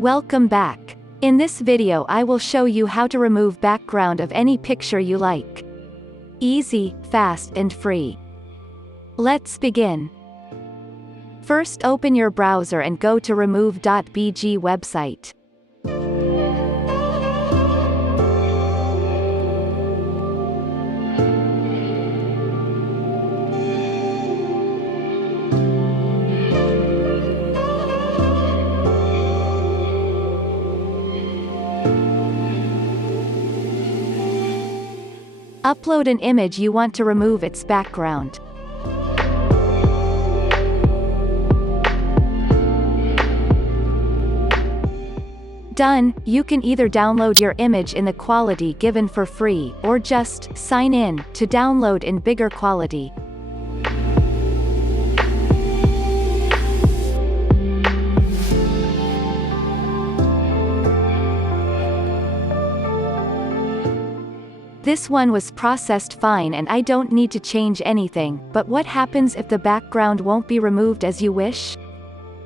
Welcome back. In this video I will show you how to remove background of any picture you like. Easy, fast and free. Let's begin. First open your browser and go to remove.bg website. Upload an image you want to remove its background. Done. You can either download your image in the quality given for free, or just sign in to download in bigger quality. This one was processed fine and I don't need to change anything, but what happens if the background won't be removed as you wish?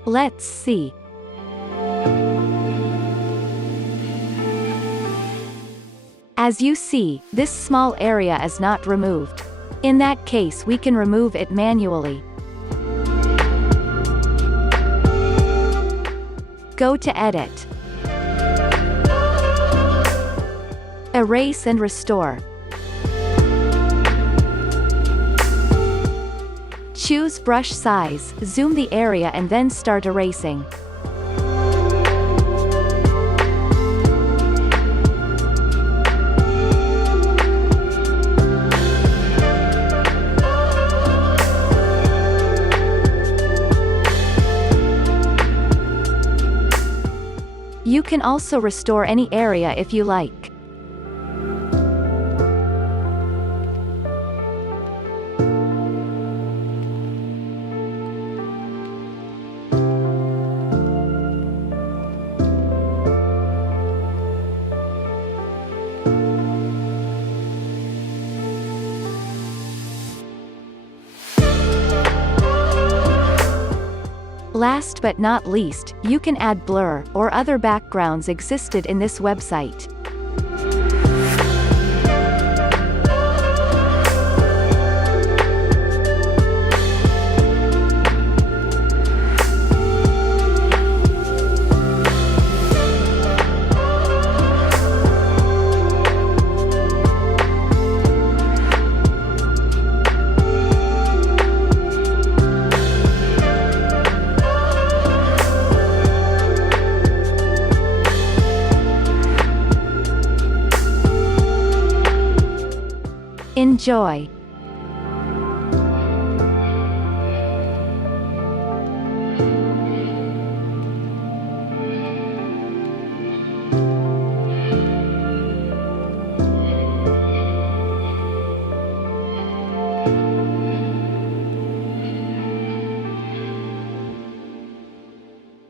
Let's see. As you see, this small area is not removed. In that case we can remove it manually. Go to Edit. Erase and restore. Choose brush size, zoom the area and then start erasing. You can also restore any area if you like. Last but not least, you can add blur, or other backgrounds existed in this website. Enjoy!